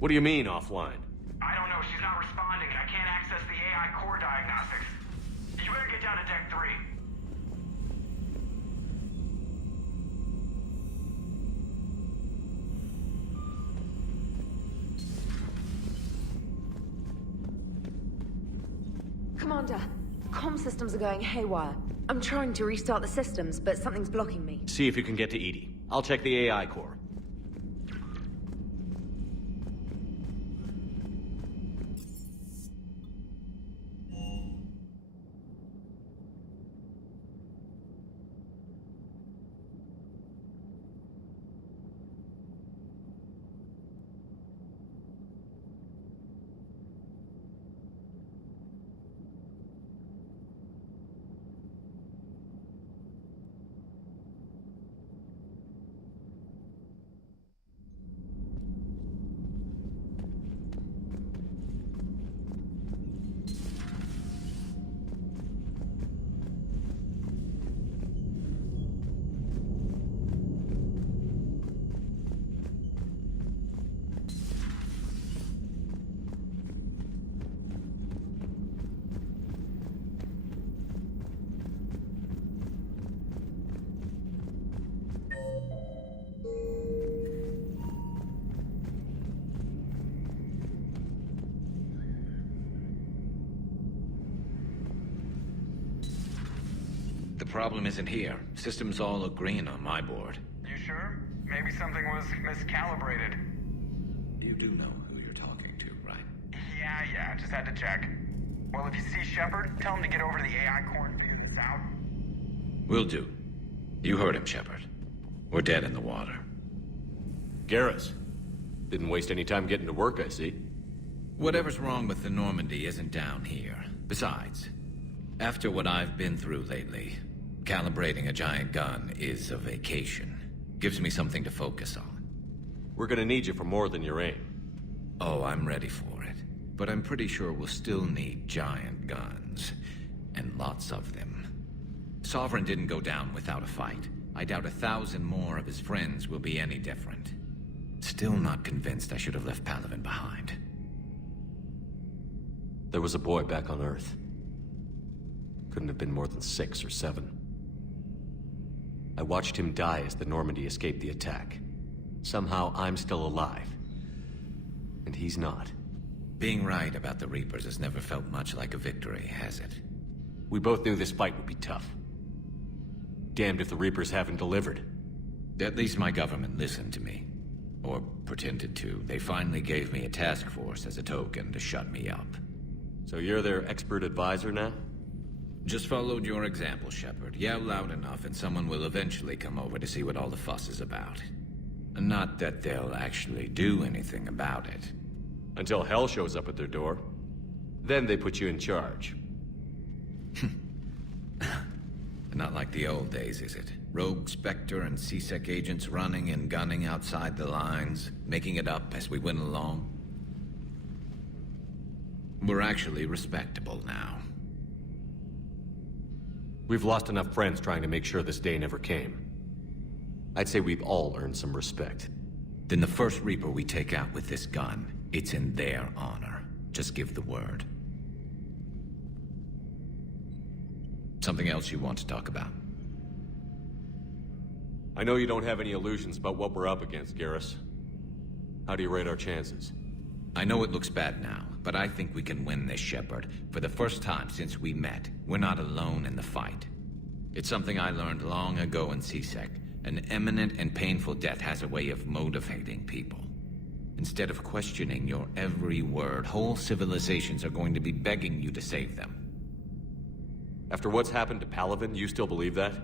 What do you mean, offline? I don't know, she's not responding, and I can't access the AI core diagnostics. You better get down to Deck 3. Commander, comm systems are going haywire. I'm trying to restart the systems, but something's blocking me. See if you can get to EDI. I'll check the AI core. The problem isn't here. Systems all look green on my board. You sure? Maybe something was miscalibrated. You do know who you're talking to, right? Yeah, just had to check. Well, if you see Shepard, tell him to get over to the AI core and figure this out. Will do. You heard him, Shepard. We're dead in the water. Garrus. Didn't waste any time getting to work, I see. Whatever's wrong with the Normandy isn't down here. Besides, after what I've been through lately, calibrating a giant gun is a vacation. Gives me something to focus on. We're gonna need you for more than your aim. Oh, I'm ready for it. But I'm pretty sure we'll still need giant guns. And lots of them. Sovereign didn't go down without a fight. I doubt 1,000 more of his friends will be any different. Still not convinced I should have left Palaven behind. There was a boy back on Earth. Couldn't have been more than 6 or 7. I watched him die as the Normandy escaped the attack. Somehow I'm still alive. And he's not. Being right about the Reapers has never felt much like a victory, has it? We both knew this fight would be tough. Damned if the Reapers haven't delivered. At least my government listened to me. Or pretended to. They finally gave me a task force as a token to shut me up. So you're their expert advisor now? Just followed your example, Shepard. Yell loud enough and someone will eventually come over to see what all the fuss is about. Not that they'll actually do anything about it. Until hell shows up at their door. Then they put you in charge. Not like the old days, is it? Rogue Spectre and C-Sec agents running and gunning outside the lines, making it up as we went along. We're actually respectable now. We've lost enough friends trying to make sure this day never came. I'd say we've all earned some respect. Then the first Reaper we take out with this gun, it's in their honor. Just give the word. Something else you want to talk about? I know you don't have any illusions about what we're up against, Garrus. How do you rate our chances? I know it looks bad now, but I think we can win this, Shepard. For the first time since we met, we're not alone in the fight. It's something I learned long ago in C-Sec. An imminent and painful death has a way of motivating people. Instead of questioning your every word, whole civilizations are going to be begging you to save them. After what's happened to Palaven, you still believe that?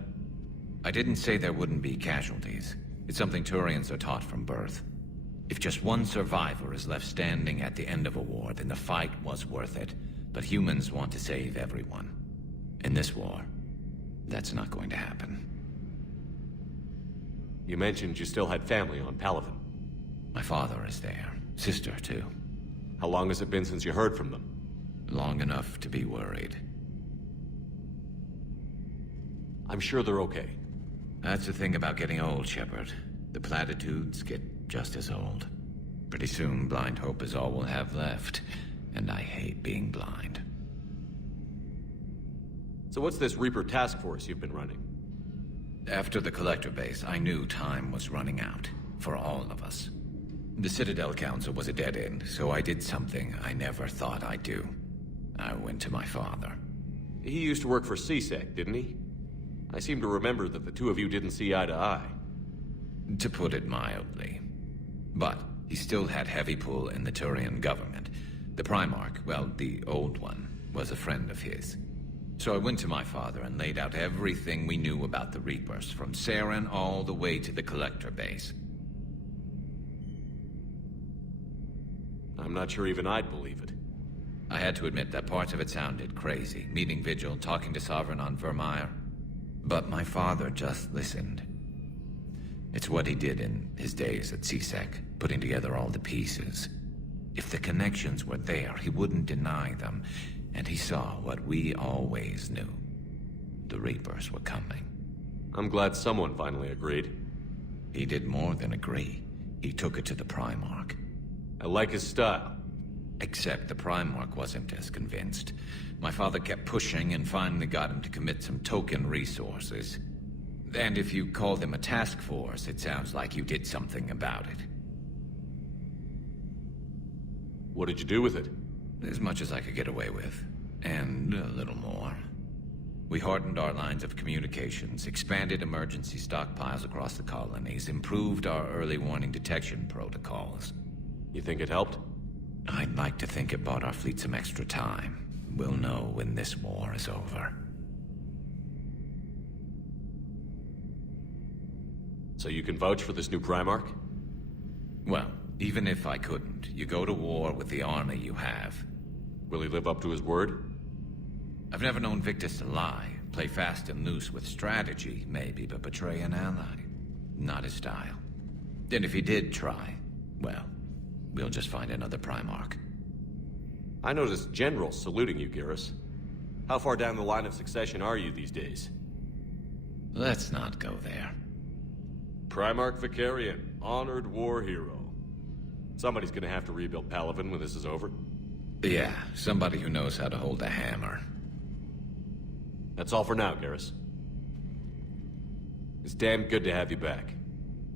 I didn't say there wouldn't be casualties. It's something Turians are taught from birth. If just one survivor is left standing at the end of a war, then the fight was worth it. But humans want to save everyone. In this war, that's not going to happen. You mentioned you still had family on Palaven. My father is there. Sister, too. How long has it been since you heard from them? Long enough to be worried. I'm sure they're okay. That's the thing about getting old, Shepard. The platitudes get just as old. Pretty soon, blind hope is all we'll have left. And I hate being blind. So what's this Reaper task force you've been running? After the Collector base, I knew time was running out. For all of us. The Citadel Council was a dead end, so I did something I never thought I'd do. I went to my father. He used to work for CSEC, didn't he? I seem to remember that the two of you didn't see eye to eye. To put it mildly. But he still had heavy pull in the Turian government. The Primarch, well, the old one, was a friend of his. So I went to my father and laid out everything we knew about the Reapers, from Saren all the way to the Collector base. I'm not sure even I'd believe it. I had to admit that parts of it sounded crazy, meeting Vigil, talking to Sovereign on Vermeer. But my father just listened. It's what he did in his days at CSEC, putting together all the pieces. If the connections were there, he wouldn't deny them, and he saw what we always knew. The Reapers were coming. I'm glad someone finally agreed. He did more than agree. He took it to the Primarch. I like his style. Except the Primarch wasn't as convinced. My father kept pushing and finally got him to commit some token resources. And if you call them a task force, it sounds like you did something about it. What did you do with it? As much as I could get away with. And a little more. We hardened our lines of communications, expanded emergency stockpiles across the colonies, improved our early warning detection protocols. You think it helped? I'd like to think it bought our fleet some extra time. We'll know when this war is over. So you can vouch for this new Primarch? Well, even if I couldn't, you go to war with the army you have. Will he live up to his word? I've never known Victus to lie. Play fast and loose with strategy, maybe, but betray an ally. Not his style. And if he did try, well, we'll just find another Primarch. I noticed generals saluting you, Garrus. How far down the line of succession are you these days? Let's not go there. Primarch Vicarian, honored war hero. Somebody's gonna have to rebuild Palaven when this is over. Yeah, somebody who knows how to hold a hammer. That's all for now, Garrus. It's damn good to have you back.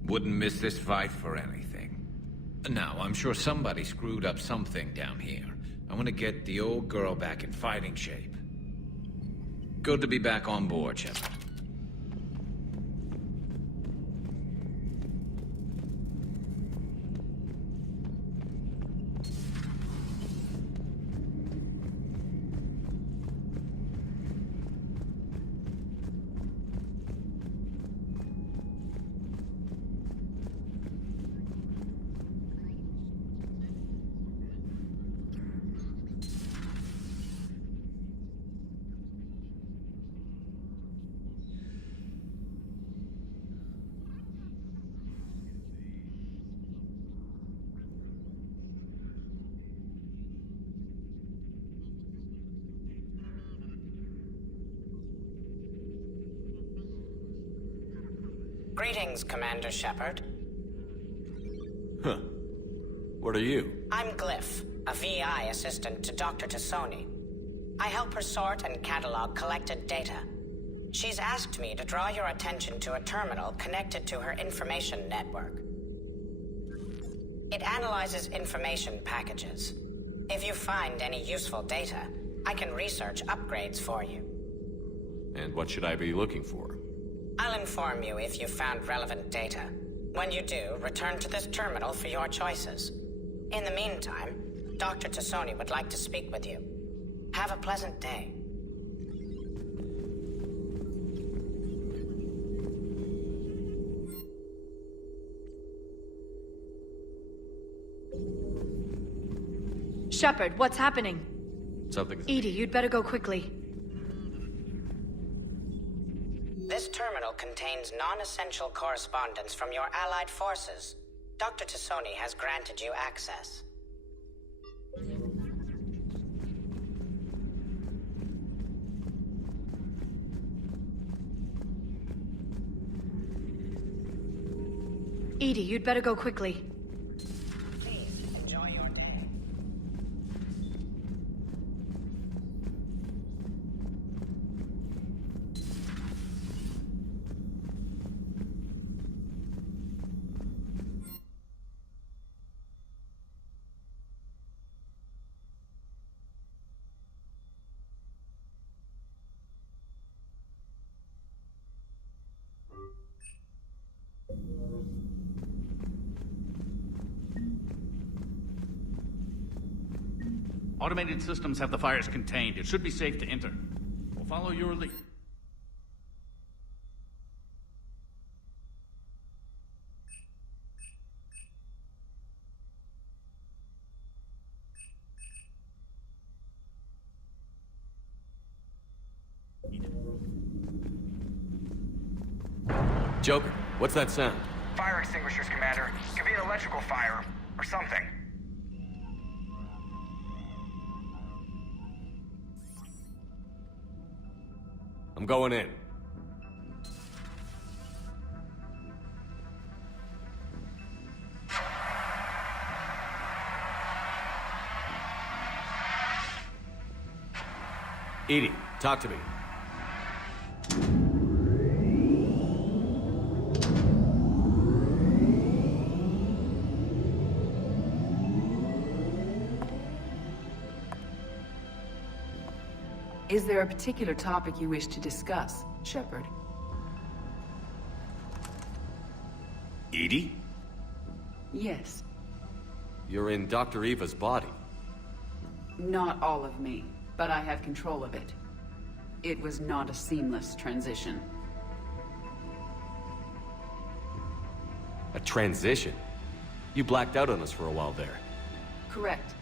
Wouldn't miss this fight for anything. Now, I'm sure somebody screwed up something down here. I want to get the old girl back in fighting shape. Good to be back on board, Shepard. Greetings, Commander Shepard. Huh. What are you? I'm Glyph, a VI assistant to Dr. T'Soni. I help her sort and catalog collected data. She's asked me to draw your attention to a terminal connected to her information network. It analyzes information packages. If you find any useful data, I can research upgrades for you. And what should I be looking for? I'll inform you if you've found relevant data. When you do, return to this terminal for your choices. In the meantime, Dr. T'Soni would like to speak with you. Have a pleasant day. Shepard, what's happening? Something's... EDI, you'd better go quickly. This terminal contains non-essential correspondence from your allied forces. Dr. T'Soni has granted you access. EDI, you'd better go quickly. Please Automated systems have the fires contained. It should be safe to enter. We'll follow your lead. Joker, what's that sound? Fire extinguishers, Commander. Could be an electrical fire, or something. I'm going in. EDI, talk to me. Is there a particular topic you wish to discuss, Shepard? EDI? Yes. You're in Dr. Eva's body. Not all of me, but I have control of it. It was not a seamless transition. A transition? You blacked out on us for a while there. Correct.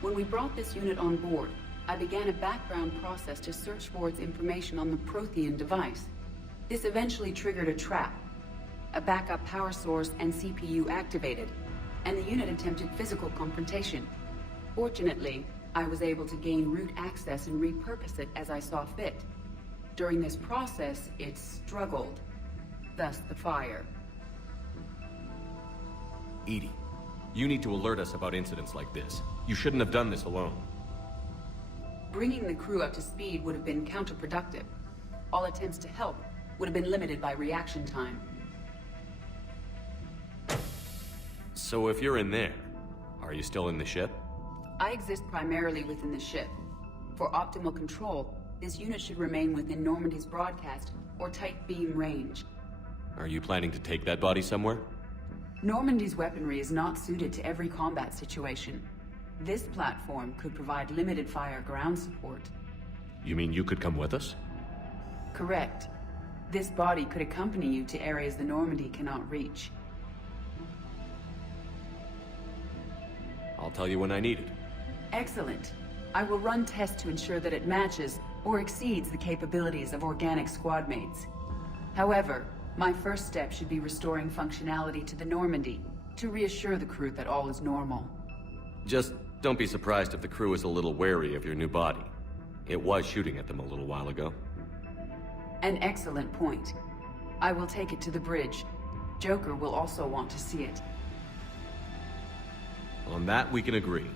When we brought this unit on board, I began a background process to search for its information on the Prothean device. This eventually triggered a trap. A backup power source and CPU activated, and the unit attempted physical confrontation. Fortunately, I was able to gain root access and repurpose it as I saw fit. During this process, it struggled. Thus the fire. EDI, you need to alert us about incidents like this. You shouldn't have done this alone. Bringing the crew up to speed would have been counterproductive. All attempts to help would have been limited by reaction time. So if you're in there, are you still in the ship? I exist primarily within the ship. For optimal control, this unit should remain within Normandy's broadcast or tight beam range. Are you planning to take that body somewhere? Normandy's weaponry is not suited to every combat situation. This platform could provide limited fire ground support. You mean you could come with us? Correct. This body could accompany you to areas the Normandy cannot reach. I'll tell you when I need it. Excellent. I will run tests to ensure that it matches or exceeds the capabilities of organic squad mates. However, my first step should be restoring functionality to the Normandy to reassure the crew that all is normal. Just don't be surprised if the crew is a little wary of your new body. It was shooting at them a little while ago. An excellent point. I will take it to the bridge. Joker will also want to see it. On that, we can agree.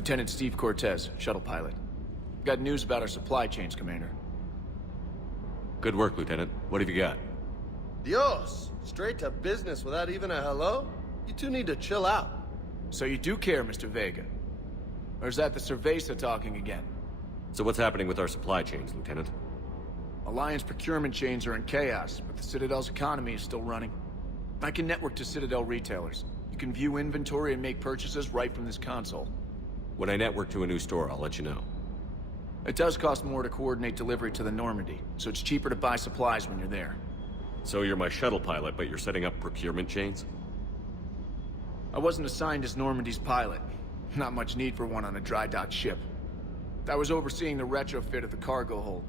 Lieutenant Steve Cortez, shuttle pilot. Got news about our supply chains, Commander. Good work, Lieutenant. What have you got? Dios! Straight to business without even a hello? You two need to chill out. So you do care, Mr. Vega? Or is that the Cerveza talking again? So what's happening with our supply chains, Lieutenant? Alliance procurement chains are in chaos, but the Citadel's economy is still running. I can network to Citadel retailers. You can view inventory and make purchases right from this console. When I network to a new store, I'll let you know. It does cost more to coordinate delivery to the Normandy, so it's cheaper to buy supplies when you're there. So you're my shuttle pilot, but you're setting up procurement chains? I wasn't assigned as Normandy's pilot. Not much need for one on a dry dock ship. I was overseeing the retrofit of the cargo hold.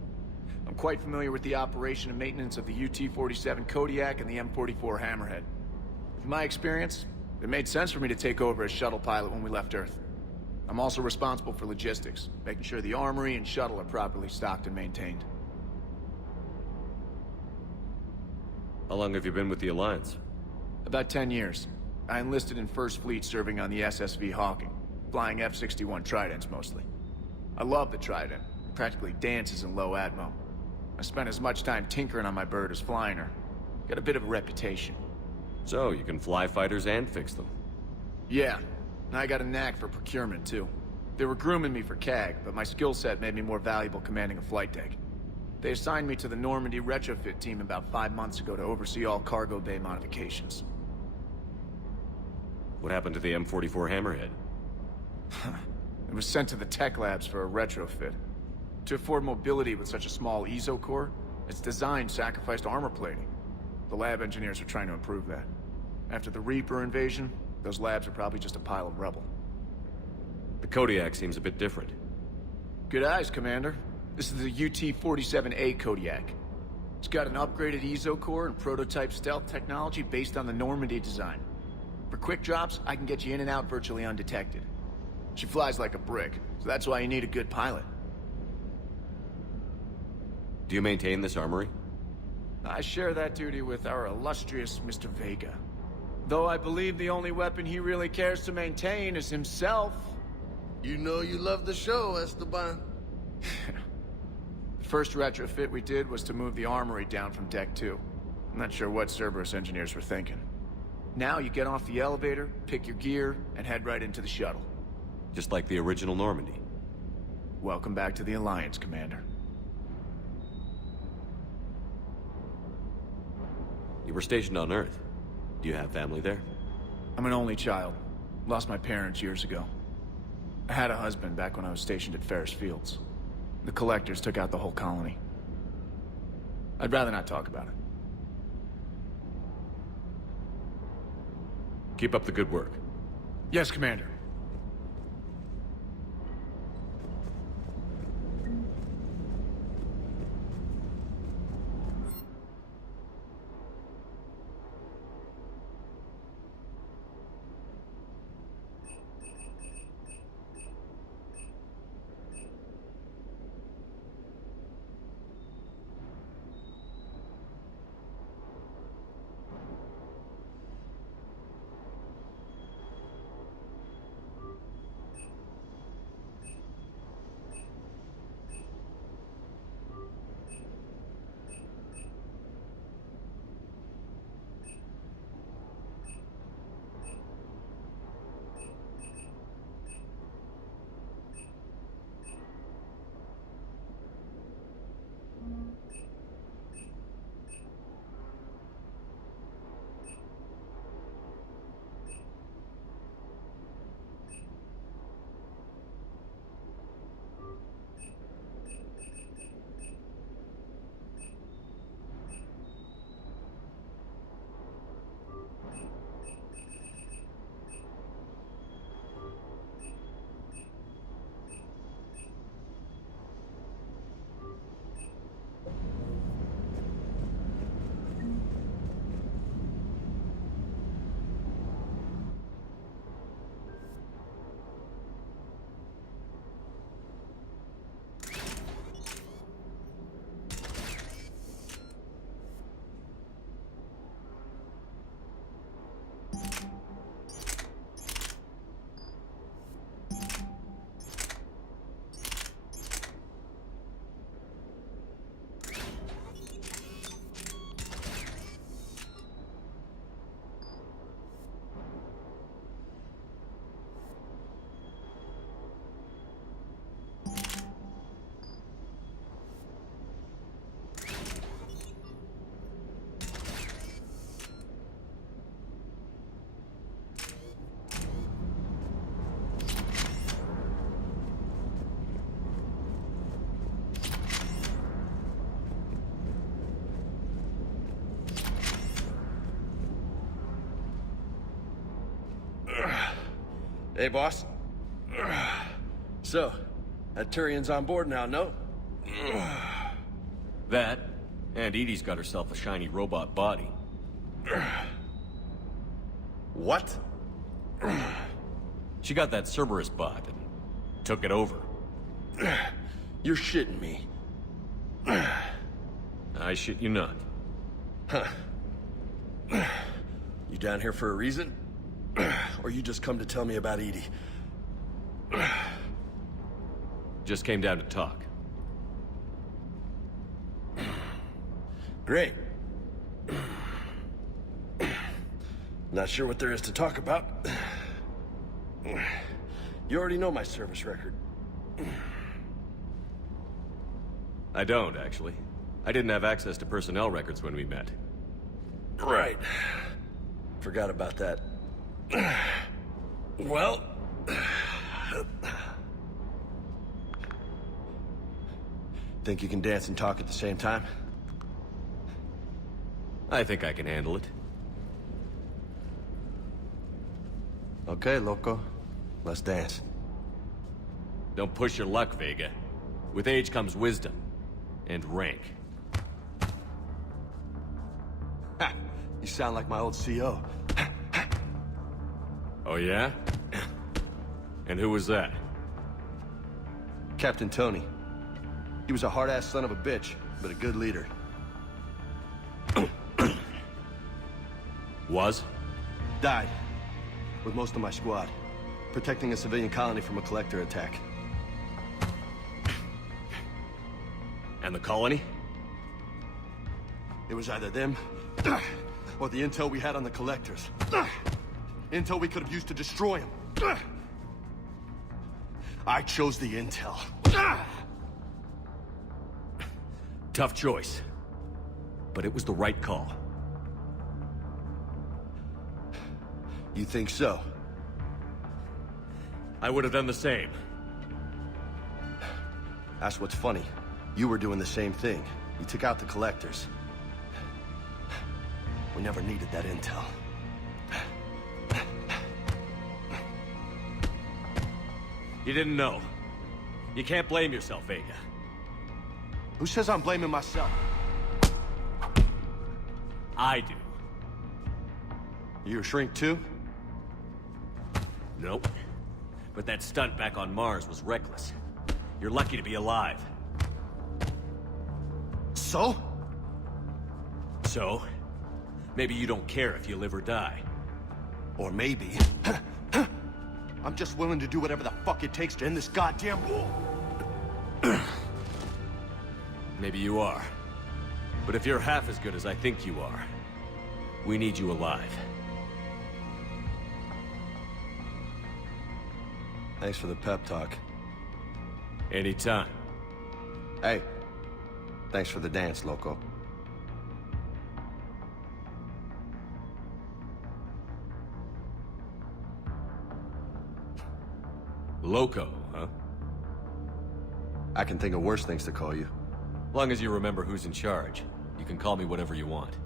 I'm quite familiar with the operation and maintenance of the UT-47 Kodiak and the M44 Hammerhead. With my experience, it made sense for me to take over as shuttle pilot when we left Earth. I'm also responsible for logistics, making sure the armory and shuttle are properly stocked and maintained. How long have you been with the Alliance? About 10 years. I enlisted in First Fleet serving on the SSV Hawking, flying F-61 Tridents mostly. I love the Trident. It practically dances in low atmo. I spent as much time tinkering on my bird as flying her. Got a bit of a reputation. So, you can fly fighters and fix them. Yeah, and I got a knack for procurement too. They were grooming me for CAG, but my skill set made me more valuable commanding a flight deck. They assigned me to the Normandy retrofit team about 5 months ago to oversee all cargo bay modifications. What happened to the M44 Hammerhead? It was sent to the tech labs for a retrofit. To afford mobility with such a small ESO core, its design sacrificed armor plating. The lab engineers are trying to improve that. After the Reaper invasion, those labs are probably just a pile of rubble. The Kodiak seems a bit different. Good eyes, Commander. This is the UT-47A Kodiak. It's got an upgraded ESO core and prototype stealth technology based on the Normandy design. For quick drops, I can get you in and out virtually undetected. She flies like a brick, so that's why you need a good pilot. Do you maintain this armory? I share that duty with our illustrious Mr. Vega. Though I believe the only weapon he really cares to maintain is himself. You know you love the show, Esteban. The first retrofit we did was to move the armory down from Deck 2. I'm not sure what Cerberus engineers were thinking. Now you get off the elevator, pick your gear, and head right into the shuttle. Just like the original Normandy. Welcome back to the Alliance, Commander. You were stationed on Earth. Do you have family there? I'm an only child. Lost my parents years ago. I had a husband back when I was stationed at Ferris Fields. The Collectors took out the whole colony. I'd rather not talk about it. Keep up the good work. Yes, Commander. Hey, boss. So, that Turian's on board now, no? That, and Edie's got herself a shiny robot body. What? She got that Cerberus bot and took it over. You're shitting me. I shit you not. You down here for a reason? Or you just come to tell me about Edie? Just came down to talk. Great. Not sure what there is to talk about. You already know my service record. I don't, actually. I didn't have access to personnel records when we met. Right. Forgot about that. Well... Think you can dance and talk at the same time? I think I can handle it. Okay, loco. Let's dance. Don't push your luck, Vega. With age comes wisdom. And rank. Ha! You sound like my old CO. Oh yeah? And who was that? Captain Tony. He was a hard-ass son of a bitch, but a good leader. Was? Died. With most of my squad. Protecting a civilian colony from a collector attack. And the colony? It was either them, or the intel we had on the collectors. Intel we could have used to destroy them. I chose the intel. Tough choice. But it was the right call. You think so? I would have done the same. That's what's funny. You were doing the same thing. You took out the collectors. We never needed that intel. You didn't know. You can't blame yourself, Vega. Who says I'm blaming myself? I do. You a shrink too? Nope. But that stunt back on Mars was reckless. You're lucky to be alive. So? So? Maybe you don't care if you live or die. Or maybe... I'm just willing to do whatever the fuck it takes to end this goddamn war. Maybe you are. But if you're half as good as I think you are, we need you alive. Thanks for the pep talk. Anytime. Hey, thanks for the dance, loco. Loco, huh? I can think of worse things to call you. Long as you remember who's in charge, you can call me whatever you want.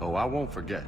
Oh, I won't forget.